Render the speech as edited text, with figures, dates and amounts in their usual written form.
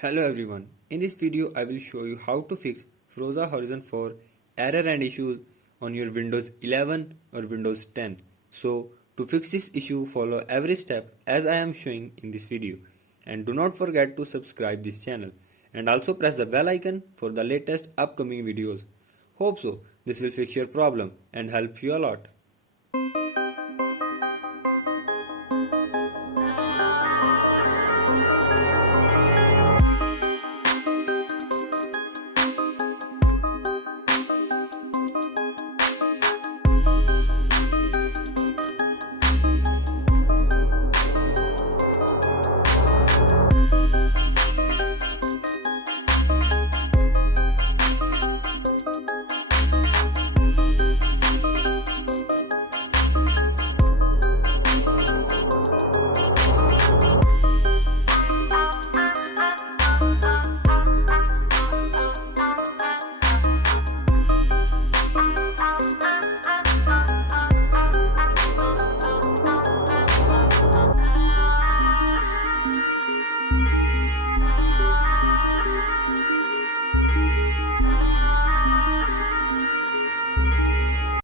Hello everyone, in this video I will show you how to fix Forza Horizon 4 error and issues on your Windows 11 or Windows 10. So to fix this issue, follow every step as I am showing in this video, and do not forget to subscribe this channel and also press the bell icon for the latest upcoming videos. Hope so this will fix your problem and help you a lot.